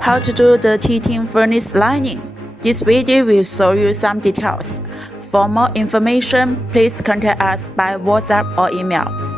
How to do the T-tin furnace lining. This video will show you some details. For more information, please contact us by WhatsApp or email.